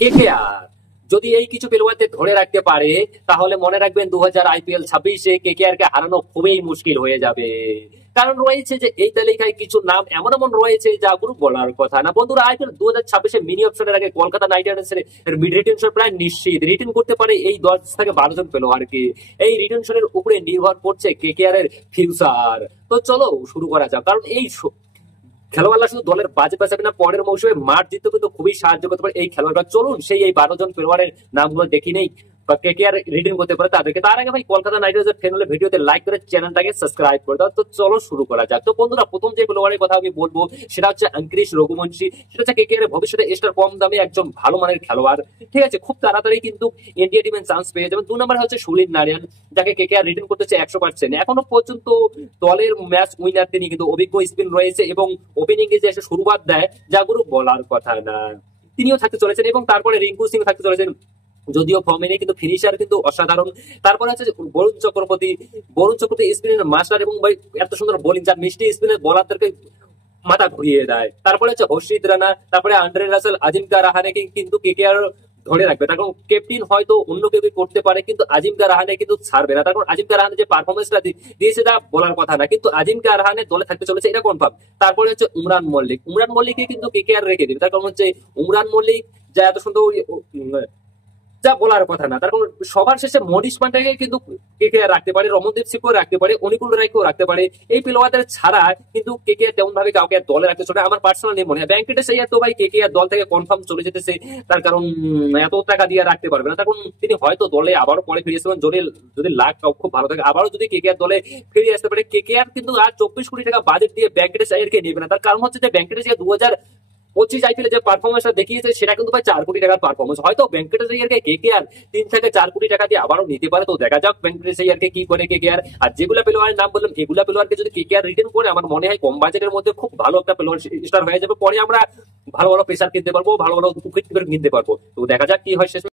KKR যদি এই কিছু পেলোয়ারদের ধরে রাখতে পারে তাহলে মনে রাখবেন 2000 IPL 26-এ কেকেআর কে হারানো খুবই মুশকিল হয়ে যাবে। কারণ রয়েছে যে এই তালিকায় কিছু নাম এমন এমন রয়েছে যা কোনো বলার কথা না। বন্ধুরা, IPL 2026-এ মিনি অপশনের আগে কলকাতা নাইট রাইডার্সের রিটেনশন প্রায় নিশ্চিত। রিটেন করতে পারে এই 10 থেকে 12 জন পেলোয়ারকে। এই রিটেনশনের উপরে নির্ভর করছে কেকেআর এর ফিউচার। তো চলো শুরু করা যাক। কারণ এই খেলোয়াড়রা শুধু দলের বাজেট বাঁচাবে না, পরের মৌসুমে মাঠ জিততে কিন্তু খুবই সাহায্য করতে পারে এই খেলোয়াড়রা। চলুন সেই এই 12 জন প্লেয়ারের নামগুলো দেখি নেই বা কেকেআর রিটেন করতে পারে তাদেরকে। তার আগে ভাই কলকাতা নাইট রাইডার্সের ফ্যান হলে ভিডিওতে লাইক করে চ্যানেলটাকে সাবস্ক্রাইব করে দাও। তো চলো শুরু করা যাক। তো বন্ধুরা, প্রথম যে প্লেয়ারের কথা আমি বলবো সেটা হচ্ছে অঙ্কুরিশ রঘুবংশী। সেটা হচ্ছে কেকেআর এর ভবিষ্যতে স্টার কম দামে একজন ভালো মানের খেলোয়াড়। ঠিক আছে, খুব তাড়াতাড়ি কিন্তু ইন্ডিয়া টিমের চান্স পেয়ে যাবেন। 2 নম্বরে হচ্ছে সুনীল নারিয়ান, যাকে কেকেআর রিটেন করতেছে 100%। এখনো পর্যন্ত দলের ম্যাচ উইনার তিনি, কিন্তু অভিজ্ঞ স্পিন রয়েছে এবং ওপেনিং এ যে এসে শুরুবাত দেয় যা গুরু বলার কথা না। তিনিও থাকতে চলেছেন এবং তারপরে রিঙ্কু সিং থাকতে চলেছেন, যদিও ফর্মে নেই কিন্তু ফিনিশার কিন্তু অসাধারণ। তারপরে আছে বরুণ চক্রবর্তী স্পিনের মাস্টার এবং ভাই এত সুন্দর বোলিং, যার মিষ্টি স্পিনের বোলারদেরকে মাথা ঘুরিয়ে দেয়। তারপরে হচ্ছে হর্ষিত রানা, তারপরে আন্দ্রে রাসেল, আজিঙ্কা রাহানেকে কিন্তু কেকেআর ধরে রাখবে। তার কারণ ক্যাপ্টেন হয়তো অন্য কেউ করতে পারে কিন্তু আজিঙ্কা রাহানে কিন্তু ছাড়বে না। তার কারণ আজিঙ্কা রাহানে যে পারফরমেন্সটা দিয়েছে তা বলার কথা না, কিন্তু আজিঙ্কা রাহানে দলে থাকতে চলেছে এটা কনফার্ম। তারপরে হচ্ছে উমরান মল্লিককে কিন্তু কেকেআর রেখে দেবে। তার কারণ হচ্ছে উমরান মল্লিক যা এত সুন্দর যা বলার কথা না। তার কারণ সবার শেষে মনীষ পান্ডেকে কিন্তু কেকেআর রাখতে পারে, রমনদীপ সিংকেও রাখতে পারে, অনুকূল রায়কেও রাখতে পারে। এই প্লেয়ারদের ছাড়া কিন্তু কেকেআর তেমন ভাবে কাউকে আর দলে রাখতে চলে আমার পার্সোনালি মনে হয়। ভেঙ্কটেশ আইয়ার তো ভাই কেকেআর দল থেকে কনফার্ম চলে যেতেছে, তার কারণ এত টাকা দিয়ে রাখতে পারবে না। তখন তিনি হয়তো দলে আবারও পরে ফিরে আসবেন যদি যদি লাখ খুব ভালো থাকে, আবারও যদি কেকেআর দলে ফিরে আসতে পারে। কেকেআর কিন্তু আর 24 কোটি টাকা বাজেট দিয়ে ভেঙ্কটেশ আইয়ারকে নেবে না। তার কারণ হচ্ছে যে ভেঙ্কটেশ আইয়ার 2025 IPL যে পারফরমেন্সটা দেখিয়েছে সেটা কিন্তু ভাই 4 কোটি টাকার পারফরমেন্স। হয়তো ভেঙ্কটেশ আইয়ারকে কেকেআর 3 থেকে 4 কোটি টাকা দিয়ে আবারও নিতে পারে। তো দেখা যাক ভেঙ্কটেশ আইয়ারকে কি করে কেকেআর। আর যেগুলা প্লেয়ারের নাম বললাম এগুলা প্লেয়ারকে যদি কেকেআর রিটেন করে আমার মনে হয় কম বাজেটের মধ্যে খুব ভালো একটা প্লেয়ার স্টার হয়ে যাবে। পরে আমরা ভালো ভালো পেসার কিনতে পারবো, ভালো ভালো উইকেট কিপার কিনতে পারবো। তো দেখা যাক কি হয় শেষ।